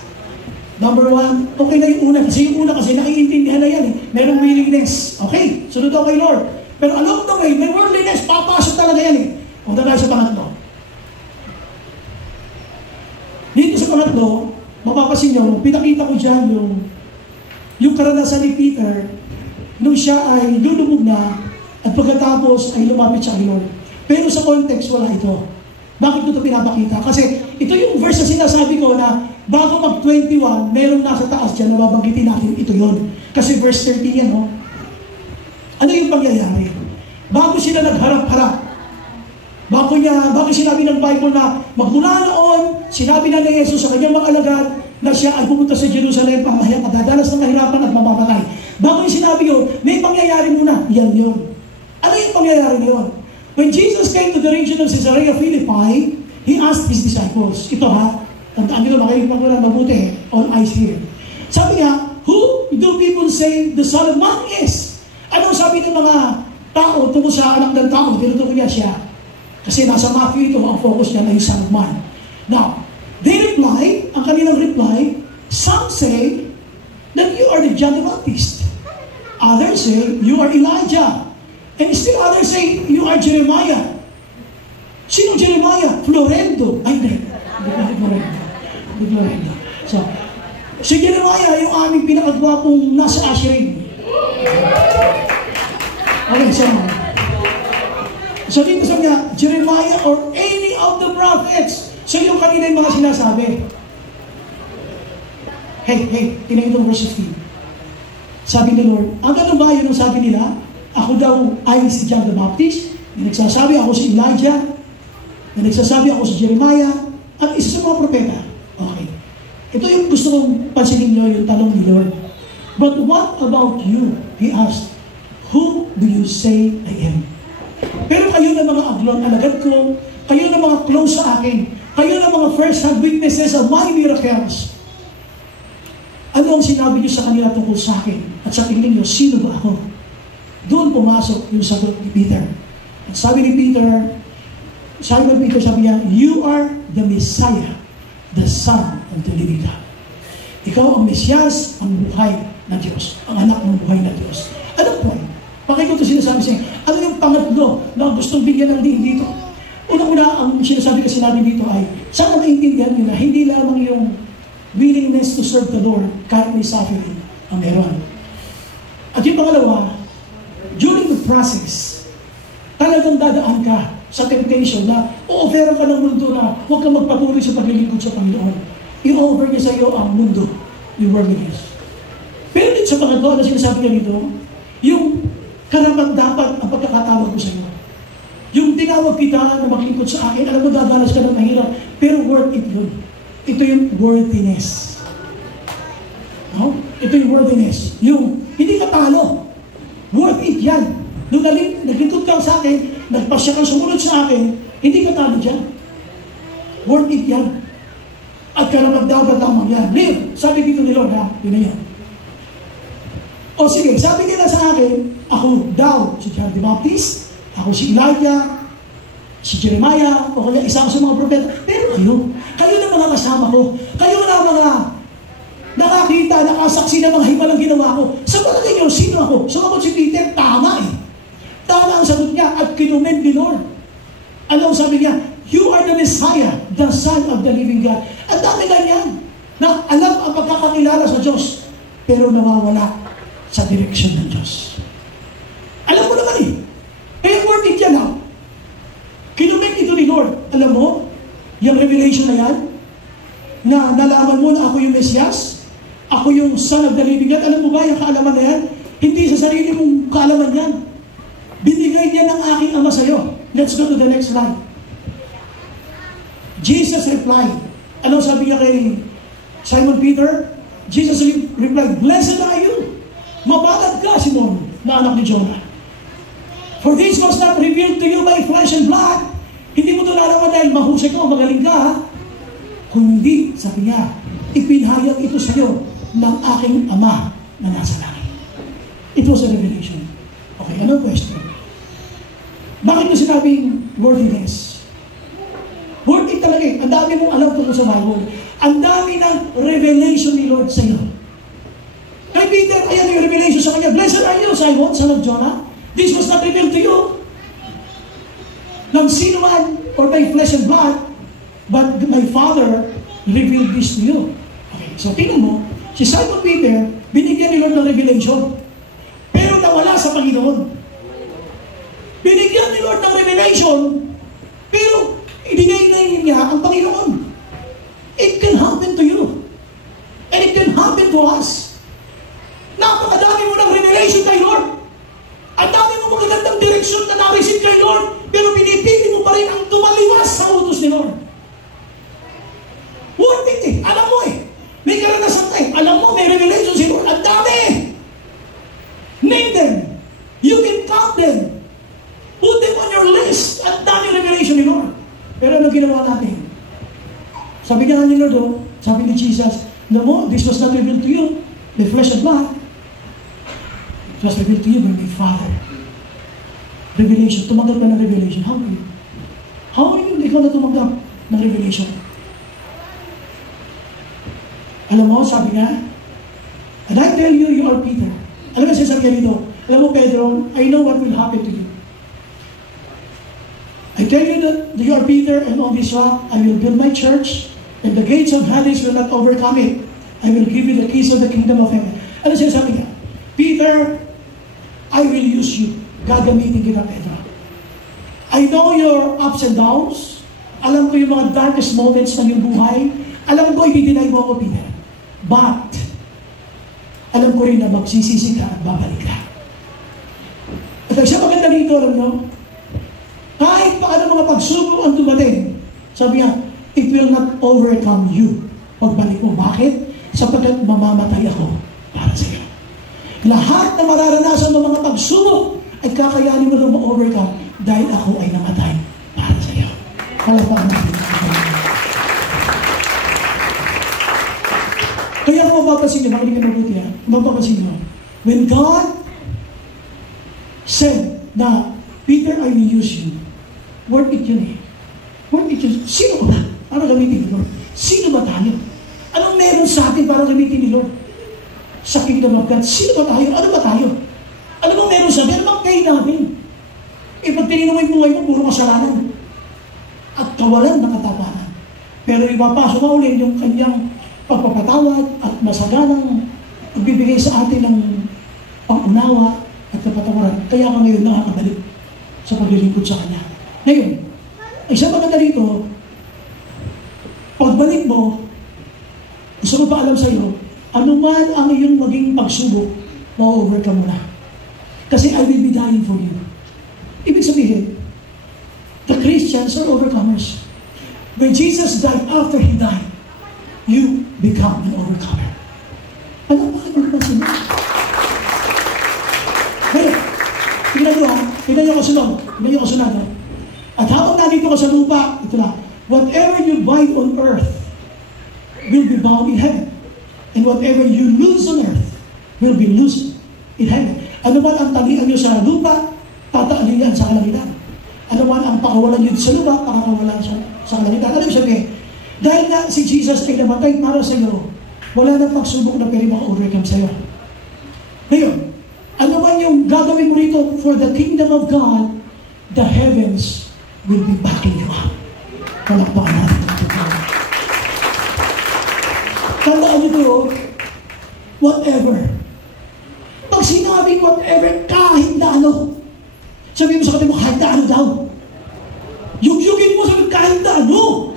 Number one, okay na yung una. Kasi naiintindihan na yan eh. Merong willingness. Okay, sunod ako kay Lord. Pero along the way, may worldliness, papasok talaga yan eh. Punta tayo sa pangatlo. Dito sa pangatlo, mapapasin nyo, pinakita ko dyan yung karanasan ni Peter nung siya ay lulubog na at pagkatapos ay lumapit siya kay Lord. Pero sa context, wala ito. Bakit ko ito pinapakita? Kasi ito yung verse na sinasabi ko na bago mag-21, merong nasa taas dyan na babanggitin natin, ito yun. Kasi verse 30 yan, no? Ano yung pangyayari? Bago sila nagharap-harap, bago sinabi ng Bible na magmula noon, sinabi na ni Jesus sa kanyang mga alagad na siya ay pumunta sa Jerusalem pamahayag at dadanas ng kahirapan at mamamatay. Bago yung sinabi yun, may pangyayari muna. Yan yun. Ano yung pangyayari na yun? When Jesus came to the region of Caesarea Philippi, He asked His disciples, ito ha, tandaan nyo, makinig mo lang mabuti, all eyes here. Sabi niya, who do people say the Son of Man is? Ano sabi ng mga tao tungkol sa anak ng tao? Tinutukoy niya siya. Kasi nasa Matthew ito, ang focus niya na yung Son of Man. Now, they reply, ang kanilang reply, some say that you are the John the Baptist. Others say, you are Elijah. And still others say, you are Jeremiah. Sino Jeremiah? Florendo. Ay, hindi. Florendo. So, si Jeremiah, yung aming pinakagwapong nasa Asherim. Okay, so dito sabi niya, Jeremiah or any of the prophets. So yung kanina yung mga sinasabi. Hey, tingnan itong verse 15. Sabi ni Lord, ang ano ba yun ang sabi nila? Ako daw ay si John the Baptist. Na nagsasabi ako si Elijah. Na nagsasabi ako si Jeremiah. At isa sa mga propeta. Okay. Ito yung gusto kong pansinin nyo yung tanong ni Lord. But what about you? He asked, who do you say I am? Pero kayo na mga aglon alagad ko, kayo na mga close sa akin, kayo na mga first-hand witnesses of my miracles. Ano ang sinabi niyo sa kanila tungkol sa akin? At sa tingin niyo, sino ba ako? Doon pumasok yung sagot ni Peter. At sabi ni Peter, sabi niya, you are the Messiah, the Son of the living God. Ikaw ang Mesiyas, ang buhay na Diyos, ang anak ng buhay na Diyos. Anong point? Bakit ko ito sinasabi siya? Ano yung pangatlo na gustong bigyan ng din dito? Unang-una, ang sinasabi kasi natin dito ay, sana maintindihan nyo na hindi lamang yung willingness to serve the Lord kahit may suffering ang meron. At yung pangalawa, during the process, talagang dadaan ka sa temptation na o-offeran ka ng mundo na huwag kang magpatuloy sa paglilingkod sa Panginoon. I-offer niya sa iyo ang mundo, yung worldliness. Pero dito sa pangatlo, na sinasabi niya dito, yung karapat-dapat ang pagkakatawag ko sa iyo. Yung tinawag kita na maglingkod sa akin, alam mo, dadalas ka ng mahirap, pero worth it yun. Ito yung worthiness. No? Ito yung worthiness. Yung hindi ka talo. Worth it yan. Nung naglingkod ka sa akin, nagpasya kang sumunod sa akin, hindi ka talo dyan. Worth it yan. At karapat-dapat lamang yan. Live, sabi dito ni Lord, ha? Yun na yan. O sige, sabi nila sa akin, ako daw si John the Baptist, ako si Elijah, si Jeremiah, o kaya isang sa mga propeta. Pero kayo na mga kasama ko, kayo na mga nakakita, nakasaksi na mga himalang ginawa ko. Sa palagay niyo, sino ako? Sumagot si Peter, tama eh. Tama ang sagot niya at kinumen ni Lord. Ano sabi niya? You are the Messiah, the Son of the living God. Ang dami na yan na alam ang pagkakakilala sa Diyos, pero nawawala sa direksyon ng Diyos. Alam mo naman eh. Kaya worth it yan ha. Kinumit ito ni Lord. Alam mo, yung revelation na yan, na nalaman mo na ako yung Mesias, ako yung Son of the living God. Alam mo ba yung kaalaman na yan? Hindi sa sarili mong kaalaman yan. Binigay niya ng aking Ama sa'yo. Let's go to the next slide. Jesus replied. Ano sabi niya kay Simon Peter? Jesus replied, "Blessed are you. Mabalad ka, Simon, na anak ni Jonah. For this was not revealed to you by flesh and blood." Hindi mo ito nalaman dahil mahusay ka o magaling ka, ha? Kundi, sabi niya, ipinahayag ito sa iyo ng aking Ama na nasa langit. It was a revelation. Okay, anong question? Bakit mo sinabing worthiness? Worthy talaga eh. Ang dami mong alam tungkol sa Bible. Ang dami ng revelation ni Lord sa iyo. Kay Peter, ayan yung revelation sa kanya. Blessed are you, Simon, son of Jonah. This was not revealed to you ng sino man or by flesh and blood, but my Father revealed this to you. Okay, so tingnan mo, si Simon Peter, binigyan ni Lord ng revelation, pero nawala sa Panginoon. Binigyan ni Lord ng revelation, pero idinay niya ang Panginoon. It can happen to you. And it can happen to us. Napakadami mo ng revelation kay Lord. Ang dami mo magagandang direksyon na na-receive kay Lord, pero pinipili mo pa rin ang tumaliwas sa utos ni Lord. Worth it eh. Alam mo eh. May karanasan tayo. Alam mo, may revelation si Lord. Ang dami. Name them. You can count them. Put them on your list. Ang dami revelation ni Lord. Pero ano ginawa natin? Sabi nga ni Lord, sabi ni Jesus, "No mo, this was not revealed to you, the flesh and blood. It was revealed to you by my Father." Revelation. Tumanggap ka ng revelation. How are you? How are you? Ikaw na tumanggap ng revelation. Alam mo, sabi nga, "And I tell you, you are Peter." Alam mo, sabi niya dito, alam mo, Pedro, I know what will happen to you. I tell you that you are Peter, and on this rock I will build my church, and the gates of Hades will not overcome it. I will give you the keys of the kingdom of heaven. Ano siya sabi niya? Peter, I will use you. Gagamitin kita, Pedro. I know your ups and downs. Alam ko yung mga darkest moments ng iyong buhay. Alam ko, i-deny mo ako, Peter. But, alam ko rin na magsisisi ka at babalik ka. At ang siya maganda dito, alam mo, kahit paano mga pagsubok ang dumating, sabi niya, it will not overcome you. Pagbalik mo. Bakit? Sapagkat mamamatay ako para sa iyo. Lahat na mararanasan ng mga pagsubok ay kakayanin mo lang ma-overcome dahil ako ay namatay para sa iyo. Palapakan natin. Kaya kung mapapasin niyo, makinig na mabuti ha, mapapasin niyo, when God said na, Peter, I will use you, worth it yun eh. Worth it yun. Sino ba? Para gamitin ni Lord. Sino ba tayo? Anong meron sa atin para gamitin ni Lord? Sa kingdom of God, sino ba tayo? Ano ba tayo? Ano bang meron sa atin? Ano bang kayo namin? Eh, pag tinignan mo yung buhay mo, puro kasalanan. At kawalan ng katapanan. Pero ipapasok mo ulit yung kanyang pagpapatawad at masaganang pagbibigay sa atin ng pangunawa at kapatawaran. Kaya ka ngayon nakakabalik sa paglilingkod sa Kanya. Ngayon, isang maganda dito, pagbalik mo, gusto ko pa alam sa iyo, ano man ang iyong maging pagsubok, ma-overcome mo na. Kasi I will be dying for you. Ibig sabihin, the Christians are overcomers. When Jesus died, after He died, you become an overcomer. Ano ba kayo napansin mo? Ngayon, tignan nyo ha, tignan nyo kasunod. Tignan nyo kasunod ha. At habang nandito ka sa lupa, ito na, whatever you bind on earth will be bound in heaven. And whatever you lose on earth will be loosed in heaven. Ano man ang talian nyo sa lupa, tataalin yan sa kalangitan. Ano man ang pakawalan nyo sa lupa, pakakawalan sa kalangitan. Ano yung sabihin? Dahil nga si Jesus ay namatay para sa iyo, wala nang pagsubok na pwede maka-overcome sa iyo. Ngayon, ano man yung gagawin mo rito for the kingdom of God, the heavens will be backing you up. Palakpakan natin. Tandaan nyo to, whatever. Pag sinabing whatever, kahit na ano, sabihin mo sa kanya mo, kahit na ano daw. Yugyugin mo, sabihin kahit na ano.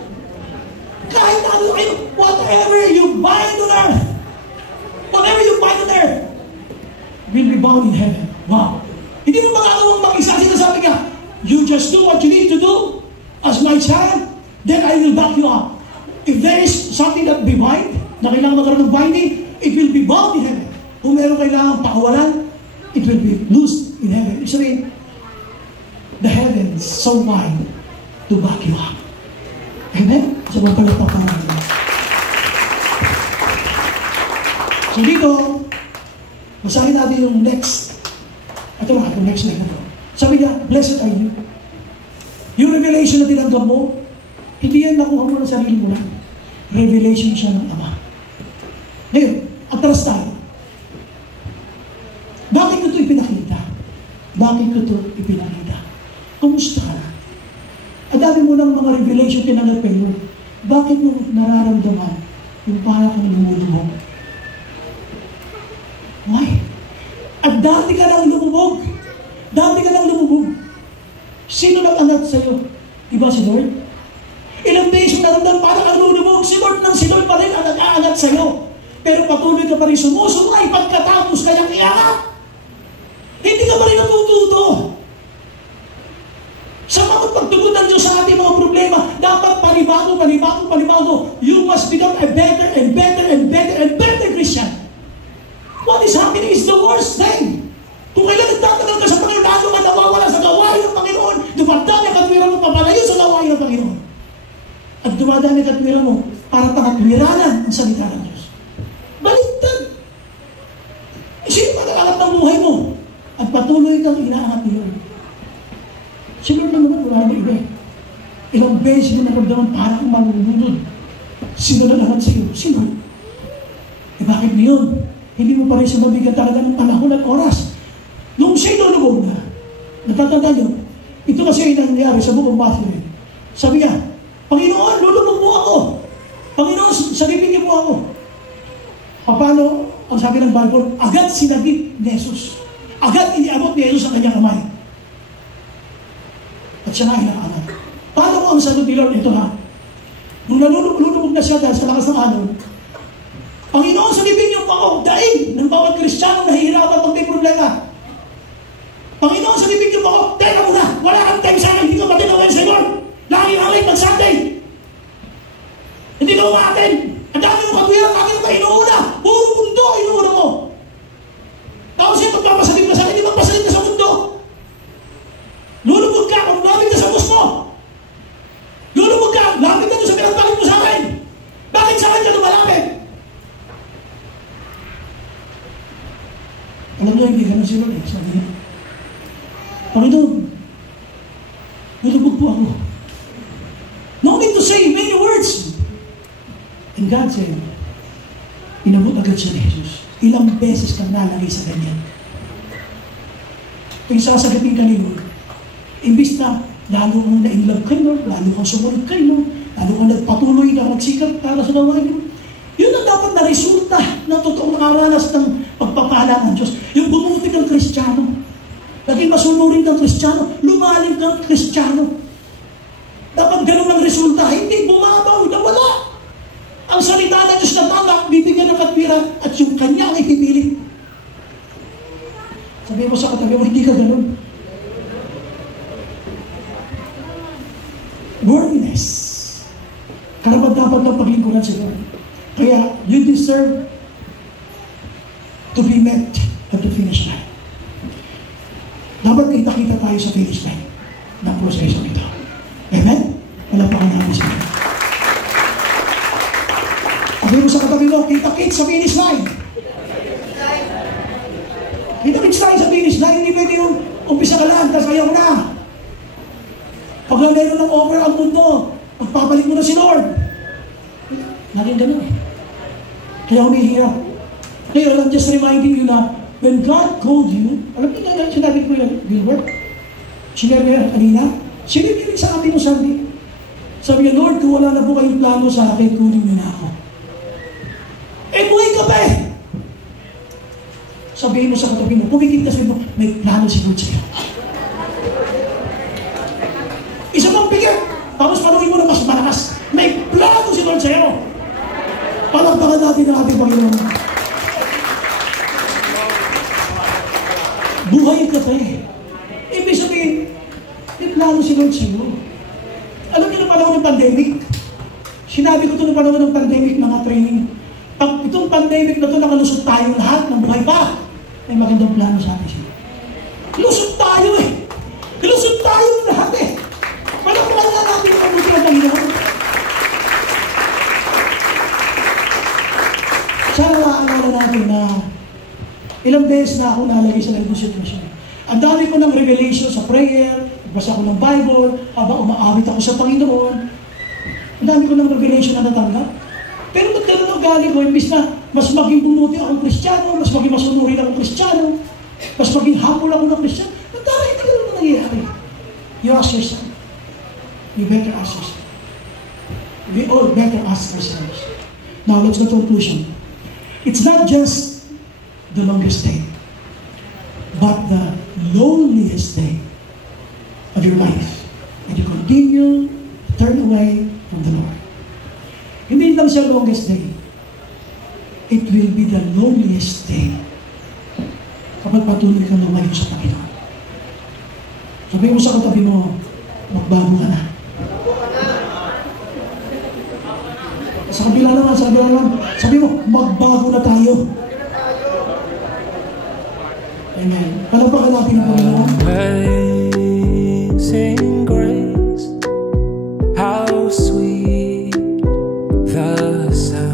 Kahit na ano, whatever you bind on earth, whatever you bind on earth, will be bound in heaven. Wow. Hindi mo makakawang mag-isa. Sinasabi niya, you just do what you need to do as my child, then I will back you up. If there is something that be bind, na kailangan magkaroon ng binding, it will be bound in heaven. Kung meron kailangan pakawalan, it will be loosed in heaven. Ibig sabihin, the heavens so wide to back you up. Amen? So, magpalagpakan natin. So, dito, basahin natin yung next. Ito nga, yung next line na ito. Sabi niya, blessed are you. Yung revelation na tinanggap mo, hindi yan nakuha mo na sarili mo lang. Revelation siya ng Ama. Ngayon, atras tayo. Bakit ko ito ipinakita? Bakit ko ito ipinakita? Kumusta ka na? Ang dami mo ng mga revelation tinanggap kayo. Bakit mo nararamdaman yung parang kang lumulubog? Why? At dati ka lang lumubog. Dati ka lang lumubog. Sino nag-angat sa'yo? Diba si Lord? Ilang beses na naman parang ang lulubog. Si Lord pa rin ang nag-aangat sa'yo. Pero patuloy ka pa rin sumusunay pagkatapos kayang iangat. Hindi ka pa rin natututo. Sa mga pagtugon ng Diyos sa ating mga problema, dapat panibago. You must become a better and better Christian. What is happening is the worst thing. Kung kailan nagtatagal ka sa Panginoon, lalo ka nawawala sa gawain ng Panginoon, dumadami ang katwiran mo papalayo sa gawain ng Panginoon. At dumadami ang katwiran mo para pakatwiranan ang salita ng Diyos. Baliktad. Sino pa nakalat ng buhay mo? At patuloy kang inaangat ni Lord. Si Lord naman wala na iba. Ilang beses mo naramdaman parang malulunod. Sino na lahat sa iyo? Sino? Eh bakit ngayon? Hindi mo pa rin siya mabigyan talaga ng panahon at oras. Nung siya'y nalubog na, natatanda nyo, ito kasi ay nangyari sa buong Matthew. Sabi niya, Panginoon, lulubog mo ako. Panginoon, sagipin niyo po ako. Paano, ang sabi ng Bible, agad sinagip ni Jesus. Agad iniabot ni Jesus ang kanyang kamay. At siya na inaanan. Paano ko ang sagot ni Lord? Ito ha. Nung nalulubog na siya dahil sa lakas ng alon, Panginoon, sagipin niyo po ako daig ng bawat Kristiyano na hihirapan pag may problema. Panginoon, sagipin niyo po ako, teka muna, wala kang time sa akin, hindi ka matinawain sa Lord. Lagi mag-Sunday. Hindi ka umatin. Ang dami mong katwiran, lagi ka inuuna. Puro mundo, inuuna mo. Tapos siya magpapasalit ka sa akin, hindi magpasalit ka sa mundo. Lulubog ka, kung lamig ka sa bus mo. Lulubog ka, lamig ka doon sa pinagpalit mo sa akin. Bakit sa akin ka lumalapit? Alam niyo, hindi ganun si Lord eh. Sabi niya, Panginoon, nalubog po ako. No need to say many words. And God said, inabot agad siya ni Jesus. Ilang beses kang nalagay sa ganyan. Kung sasagapin ka ni Lord, imbis na lalo kang na-inlove kay Lord, lalo kang sumunod kay Lord, lalo kang nagpatuloy na magsikap para sa gawain mo, yun ang dapat na resulta ng totoong nakaranas ng pagpapala ng Diyos. Yung bumuti kang Kristiyano, naging masunurin kang Kristiyano, lumalim kang Kristiyano. Dapat ganun ang resulta, hindi bumabaw, nawala. Ang salita ng Diyos na tama, bibigyan ng katwiran at yung kanya ang ipipilit. Sabi mo sa katabi mo, hindi ka ganun. Worthiness. Karapat-dapat ng paglingkuran sa Lord. Kaya, you deserve to be met at the finish line. Dapat kita-kita tayo sa finish line ng proseso nito. Amen? Wala pa ka namin sa Lord. Sabi mo sa katabi mo, kita-kit sa finish line. Kita-kit tayo sa finish line, hindi pwede yung umpisa ka lang, tapos ayaw na. Pag meron ng over ang mundo, magpapalik mo na si Lord. Naging ganun eh. Kaya humihirap. Kaya I'm just reminding you na when God called you, alam niyo na sinabi ko yung Gilbert? Sinabi niya kanina, Sinigilin sa atin mo sabi niya, Lord, kung wala na po kayong plano sa akin, kunin niyo na ako. Eh, buhay ka pa eh! Sabihin mo sa katabi mo, pumikit ka sabihin mo, may plano si Lord sa'yo. Isa pang pikit, tapos panuhin mo na mas malakas, may plano si Lord sa'yo. Palagpakan natin ang ating Panginoon. Buhay ka pa eh. Ibig sabihin, may plano si Lord sa'yo. Alam niyo na panahon ng pandemic? Sinabi ko ito na panahon ng pandemic, mga training. Pag itong pandemic na ito, nakalusot tayo lahat ng buhay pa. May magandang plano sa atin siya. Lusot tayo eh. Lusot tayo lahat eh. Walang wala natin ang mabuti ng Panginoon. Sana naaalala natin na ilang beses na ako nalagay sa ganitong sitwasyon. Ang dami ko ng revelation sa prayer, nagbasa ko ng Bible, habang umaawit ako sa Panginoon. Ang dami ko ng revelation na natanggap. Pero ba't ganun ang galing ko? Imbis na mas maging bumuti akong Kristiyano, mas maging masunurin akong Kristiyano, mas maging humble ako ng Kristiyano, ang dami ito ganun ang nangyayari. You ask yourself. You better ask yourself. We all better ask ourselves. Now, let's go to conclusion. It's not just the longest day, but the loneliest day of your life. And you continue to turn away from the Lord. Hindi lang siya longest day. It will be the loneliest day kapag patuloy kang lumayo sa Panginoon. Sabihin mo sa katabi mo, magbago ka na. Sa kabila naman, sabi mo, magbago na tayo. Amen. Palagpakan natin ang Panginoon. Amazing grace, how sweet the sound.